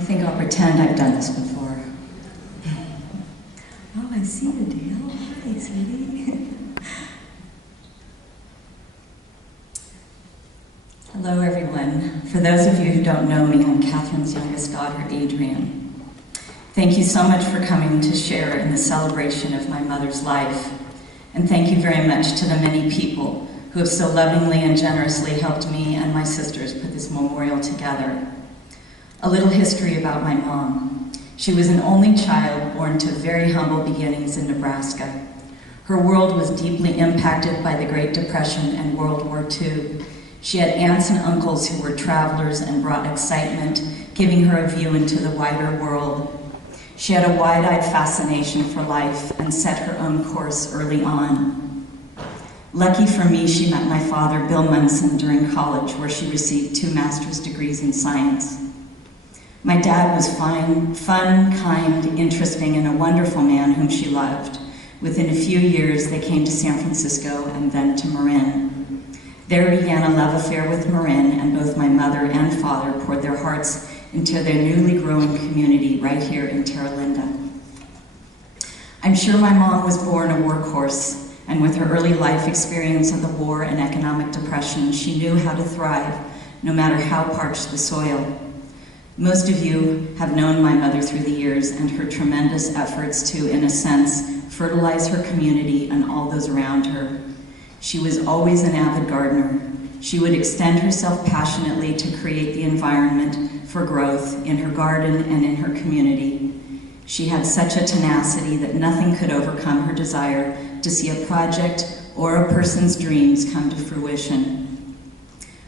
I think I'll pretend I've done this before. Oh, I see you, Dale. Hi, sweetie. Hello, everyone. For those of you who don't know me, I'm Catherine's youngest daughter, Adrienne. Thank you so much for coming to share in the celebration of my mother's life. And thank you very much to the many people who have so lovingly and generously helped me and my sisters put this memorial together. A little history about my mom. She was an only child born to very humble beginnings in Nebraska. Her world was deeply impacted by the Great Depression and World War II. She had aunts and uncles who were travelers and brought excitement, giving her a view into the wider world. She had a wide-eyed fascination for life and set her own course early on. Lucky for me, she met my father, Bill Munson, during college, where she received 2 master's degrees in science. My dad was fun, kind, interesting, and a wonderful man whom she loved. Within a few years, they came to San Francisco and then to Marin. There began a love affair with Marin, and both my mother and father poured their hearts into their newly growing community right here in Terra Linda. I'm sure my mom was born a workhorse, and with her early life experience of the war and economic depression, she knew how to thrive, no matter how parched the soil. Most of you have known my mother through the years and her tremendous efforts to, in a sense, fertilize her community and all those around her. She was always an avid gardener. She would extend herself passionately to create the environment for growth in her garden and in her community. She had such a tenacity that nothing could overcome her desire to see a project or a person's dreams come to fruition.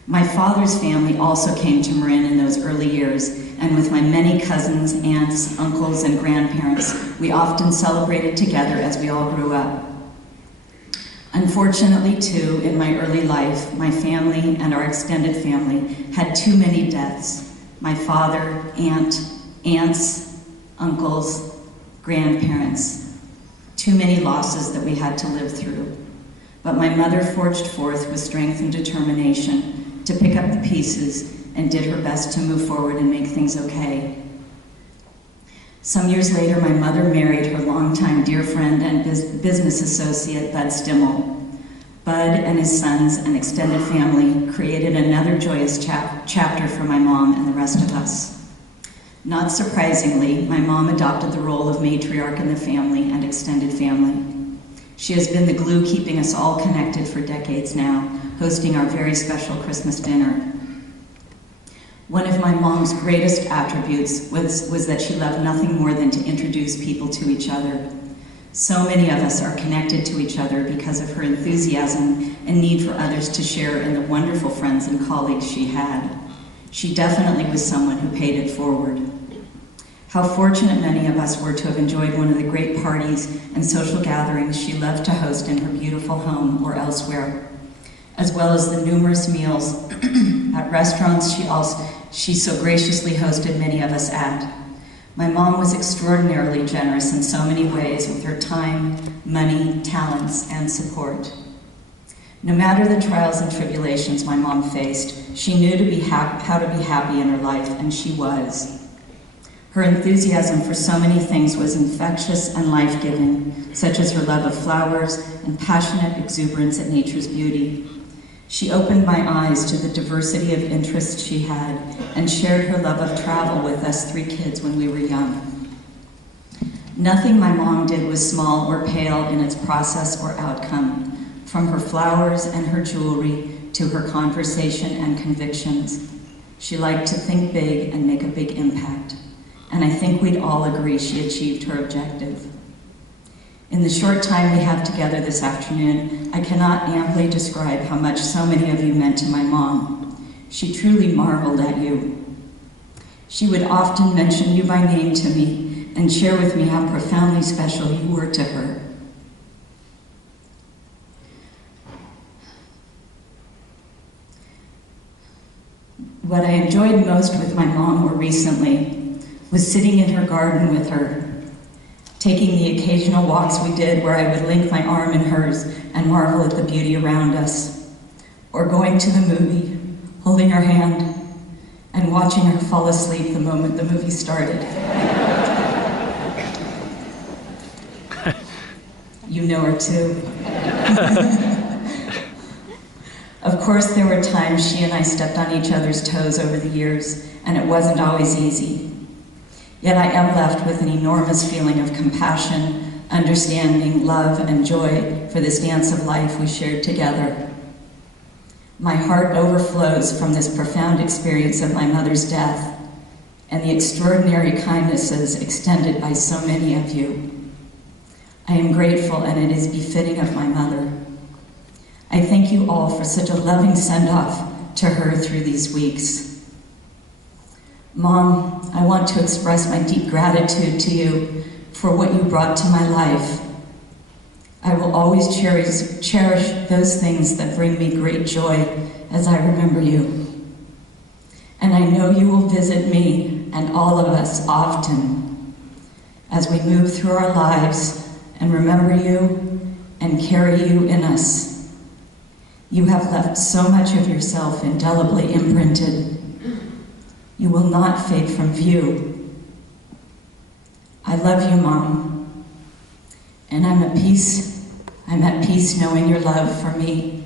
My father's family also came to Marin in those early years, and with my many cousins, aunts, uncles, and grandparents, we often celebrated together as we all grew up. Unfortunately, too, in my early life, my family and our extended family had too many deaths. My father, aunts, uncles, grandparents. Too many losses that we had to live through. But my mother forged forth with strength and determination to pick up the pieces and did her best to move forward and make things okay. Some years later, my mother married her longtime dear friend and business associate, Bud Stimmel. Bud and his sons and extended family created another joyous chapter for my mom and the rest of us. Not surprisingly, my mom adopted the role of matriarch in the family and extended family. She has been the glue keeping us all connected for decades now, hosting our very special Christmas dinner. One of my mom's greatest attributes was that she loved nothing more than to introduce people to each other. So many of us are connected to each other because of her enthusiasm and need for others to share in the wonderful friends and colleagues she had. She definitely was someone who paid it forward. How fortunate many of us were to have enjoyed one of the great parties and social gatherings she loved to host in her beautiful home or elsewhere, as well as the numerous meals at restaurants she so graciously hosted many of us at. My mom was extraordinarily generous in so many ways with her time, money, talents, and support. No matter the trials and tribulations my mom faced, she knew how to be happy in her life, and she was. Her enthusiasm for so many things was infectious and life-giving, such as her love of flowers and passionate exuberance at nature's beauty. She opened my eyes to the diversity of interests she had and shared her love of travel with us 3 kids when we were young. Nothing my mom did was small or pale in its process or outcome, from her flowers and her jewelry to her conversation and convictions. She liked to think big and make a big impact, and I think we'd all agree she achieved her objective. In the short time we have together this afternoon, I cannot amply describe how much so many of you meant to my mom. She truly marveled at you. She would often mention you by name to me and share with me how profoundly special you were to her. What I enjoyed most with my mom more recently was sitting in her garden with her, taking the occasional walks we did where I would link my arm in hers and marvel at the beauty around us, or going to the movie, holding her hand, and watching her fall asleep the moment the movie started. You know her too. Of course, there were times she and I stepped on each other's toes over the years, and it wasn't always easy. Yet I am left with an enormous feeling of compassion, understanding, love, and joy for this dance of life we shared together. My heart overflows from this profound experience of my mother's death and the extraordinary kindnesses extended by so many of you. I am grateful, and it is befitting of my mother. I thank you all for such a loving send-off to her through these weeks. Mom, I want to express my deep gratitude to you for what you brought to my life. I will always cherish those things that bring me great joy as I remember you. And I know you will visit me and all of us often as we move through our lives and remember you and carry you in us. You have left so much of yourself indelibly imprinted. You will not fade from view. I love you, Mom, and I'm at peace knowing your love for me.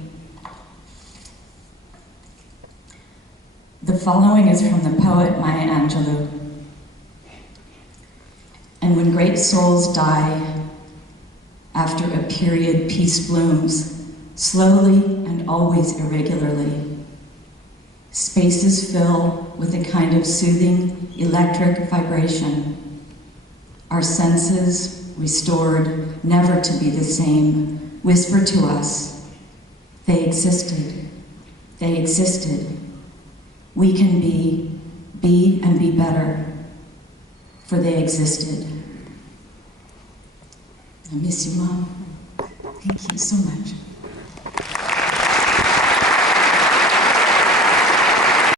The following is from the poet Maya Angelou. And when great souls die, after a period peace blooms, slowly and always irregularly. Spaces fill with a kind of soothing electric vibration. Our senses, restored, never to be the same, whisper to us, they existed, they existed. We can be and be better, for they existed. I miss you, Mom. Thank you so much.